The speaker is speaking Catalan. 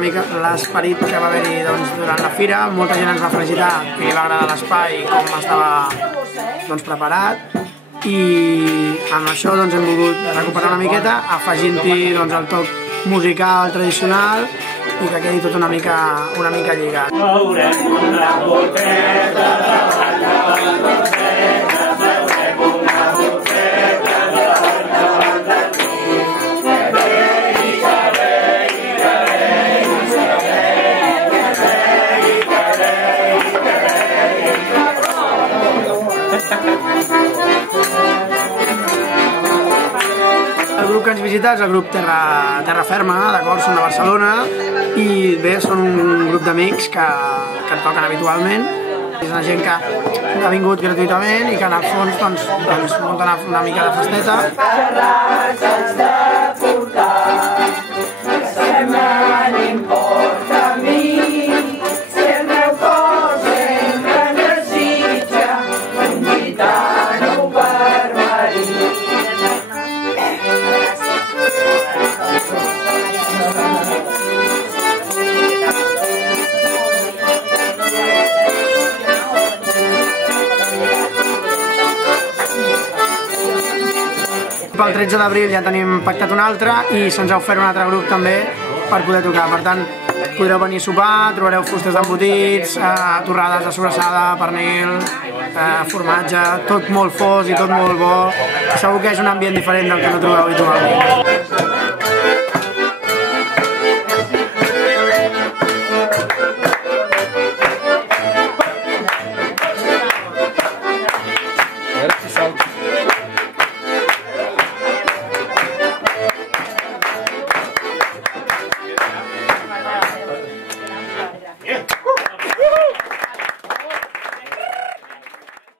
una mica l'esperit que va haver-hi durant la fira. Molta gent ens va felicitar que li va agradar l'espai i com estava preparat, i amb això hem volgut recuperar una miqueta, afegint-hi el toc musical tradicional i que quedi tot una mica lligat. El grup que ens visita és el grup Terra Ferma, d'acord? Són de Barcelona i bé, són un grup d'amics que toquen habitualment. És una gent que ha vingut gratuïtament i que en el fons munten una mica de festeta. Pel 13 d'abril ja tenim pactat un altre i se'ns ha ofert un altre grup també per poder tocar. Per tant, podreu venir a sopar, trobareu fustes d'embotits, torrades de sobrassada, pernil, formatge, tot molt fos i tot molt bo. Segur que és un ambient diferent del que no trobeu habitualment.